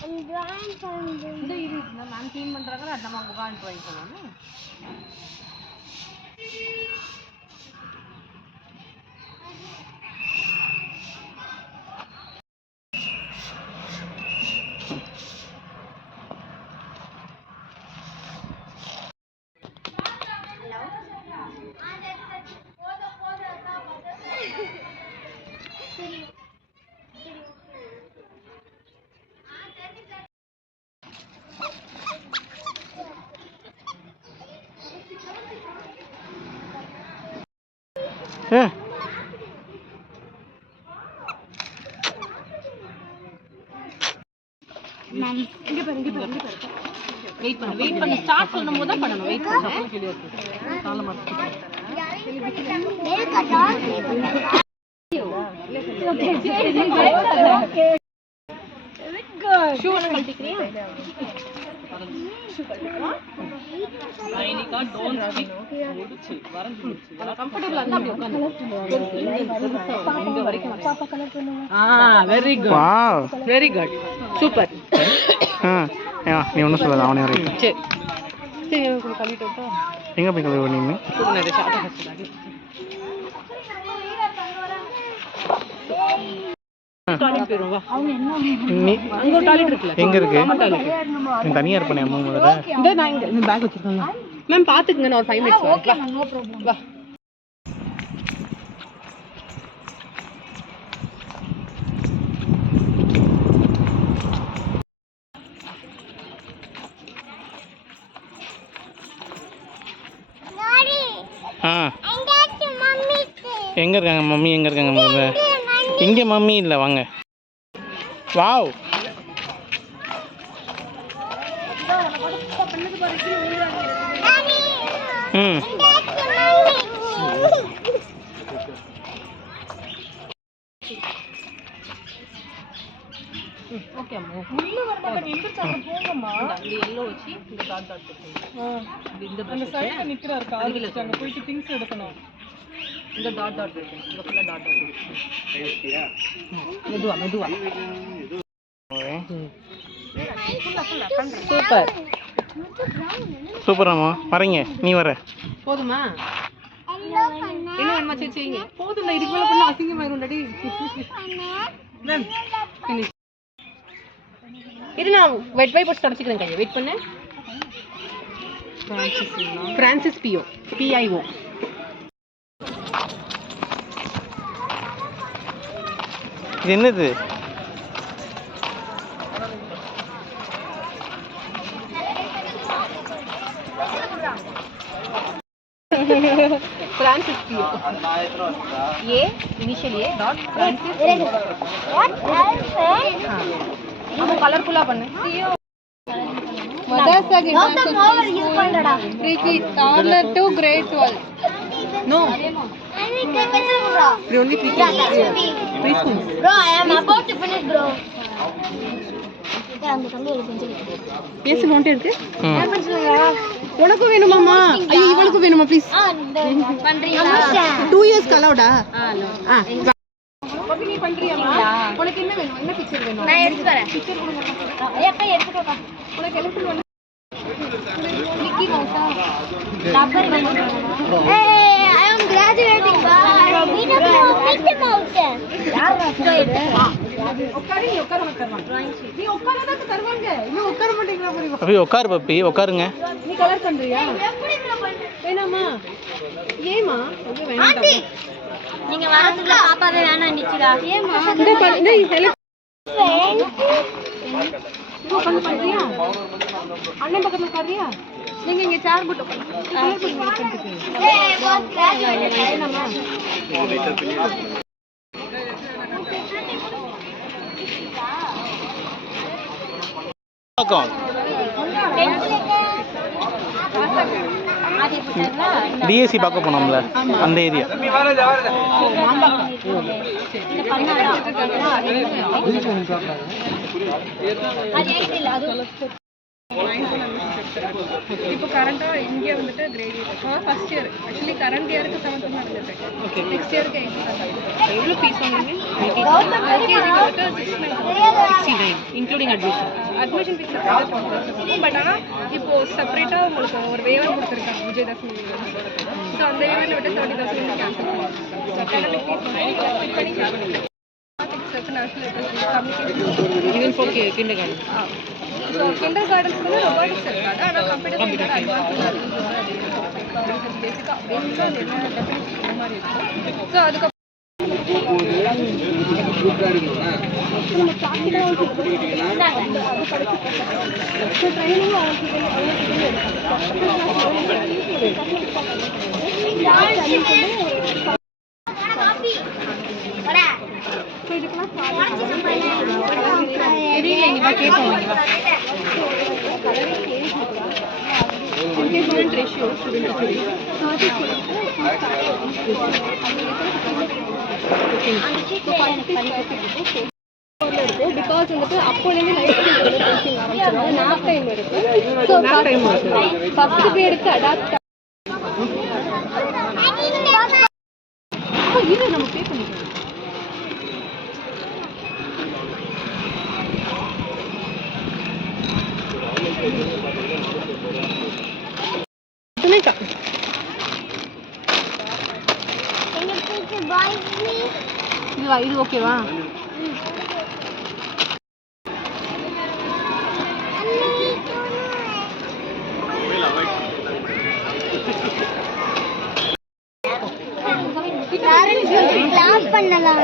இந்த இது நான் க்ளீன் பண்றாங்க நம்ம புகான் ட்ரை பண்ணனும் வெயிட் பண்ணு ஸ்டார்ட் பண்ணும்போது தான் பண்ணனும் வெயிட் பண்ணு கால மாத்தி ஷூ கழட்டிக்கிறியா ஐனிகா டோன்ட் ஸ்டிக் முடிச்சு வரஞ்சிடுச்சு கம்ஃபர்ட்டபிளா இருந்தா அப்படியே உட்கார்ந்து இங்க வரைக்கும் பாப்பா கலர் பண்ணுங்க very good wow very good super நீ ஒன்னும் சொல்லாத அவனே வரைக்கும் சரி சரி கொஞ்சம் கழிட்டு விட்டா எங்க போய் கழுவ நீங்க கொஞ்சம் ஷார்ட் ஹஸ்டாக டாய்லெட் போறோம் வா அவங்க என்ன அங்க ஒரு டாய்லெட் இருக்குல எங்க இருக்கு நீ தனியா இருப்பனே அம்மா முதல்ல இந்த நான் இங்க பேக் வச்சிருக்கேன் மேம் பாத்துக்குங்க நான் ஒரு 5 மினிட்ஸ் ஓகே நோ ப்ராப்ளம் வா எங்க இருக்காங்க மம்மி எங்க இருக்காங்க முதல்ல இங்க மம்மி இல்ல வாங்க வாவ் ஓகே அம்மா உள்ள வர மாட்டேங்க எந்திரச்சாங்க போங்கம்மா இந்த yellow வச்சி இந்த டாட் டாட் போடுங்க இந்த அந்த சைடுல நிக்கறாரு கால் வச்சு அங்க போய் திங்ஸ் எடுக்கணும் இந்த டாட் டாட் இருக்கு இந்த ஃபுல்லா டாட் டாட் இருக்கு ஐயா மெதுவா சூப்பர் சூப்பர் அம்மா வரீங்க நீ வர போதுமா என்ன வேணுமா சேச்சிங்க போதும்ல இதுக்கு மேல பண்ணா அசிங்கமாயிரும் டடி மேம் finish இது நான் வெட் வைப்பர்ஸ் தொடச்சிக்கிறேன் கையை வெயிட் பண்ணு பிரான்சிஸ் பிஓ பிஐஓ இது என்னது Francis Pio. A initial A dot Francis Pio. What else? நம்ம கலர்ஃபுல்லா பண்ணு. மதர்சா international யூஸ் பண்றடா. Preeti toddler to grade 12. No. We only preschool. Bro, I am about to finish, bro. அந்த தம்பி ஒரு பென்சில் பேசி நோட் இருக்கு என்ன பென்சில்ங்க உனக்கு வேணுமாமா ஐயோ இவளுக்கு வேணுமா ப்ளீஸ் பண்றீங்களா 2 இயர்ஸ் கலவுடா ஓகே நீ பண்றியாமா உனக்கு என்ன வேணும் என்ன பிக்சர் வேணும் நான் எடுத்து வரேன் பிக்சர் கொடுங்க அக்கா எடுத்துக்கோங்க உனக்கு என்ன வேணும் மிக்கி மவுஸா ரப்பர் வேணும் ஏய் ஐ அம் கிராஜுவேட்டிங் பா மிக்கி மவுஸ் யார் ராஜுவேட் உட்காரு நீ உட்காரதா தருவாங்க இன்னும் உட்கார மாட்டீங்களா புரியுமா அபி உட்கார் பப்பி உட்காருங்க நீ கலர் பண்றியா எப்படி வேணாமா ஏமா அது வேண்டாம் நீங்க வரதுல பாப்பாவே வேணாம் நிச்சுடா ஏமா இந்த ஹெல்ப் நீ உட்கார்ந்து பண்றியா அண்ணன் பக்கத்துல உட்காரியா நீங்க இங்க சேர் போட்டு உட்காருங்க ஏய் பாஸ் வேணாமா டிஎஸ்சி பார்க்க போனோம்ல அந்த ஏரியா இப்போ கரண்ட்டாக இங்கே வந்துட்டு great first year actually current இயருக்கு 7th நடந்துட்டு நெக்ஸ்ட் இயருக்கு 8th. எவ்வளோ ஃபீஸ் வாங்குறீங்க? எல்கேஜிக்கு வந்துட்டு 69 including admission. Admission fees but ஆனால் இப்போ செப்பரேட்டாக உங்களுக்கு ஒரு வேவர் கொடுத்துருக்காங்க விஜயதசமி ஸோ அந்த வேவரில் விட்டு 70,000 கேன்சல் பண்ணுவாங்க. ஸோ அகாடமிக் ஃபீஸ் பண்ணி national communication even for kindergarten. So கிண்டர் கார்டன்ஸ்க்கு வந்து ரொபாட்டிக்ஸ் இருக்காது, ஆனால் கம்ப்யூட்டர் சயின்ஸ் அட்வான்ஸ் பேசிக்காக டெஃபினிஷன் இந்த மாதிரி இருக்கும். ஸோ அதுக்கப்புறம் engagement ratio student பிகாஸ் வந்துட்டு அப்போலேருந்து லைஃப் கோச்சிங் ஆரம்பிச்சிடும். நாப் டைம் இருக்கு. ஸோ ஃபர்ஸ்ட் பீரியடுக்கு அடாப்ட் இது நம்ம பே பண்ணிக்கலாம். சுனிதா இதுவா இது ஓகேவா? கிளாப் பண்ணலாம்.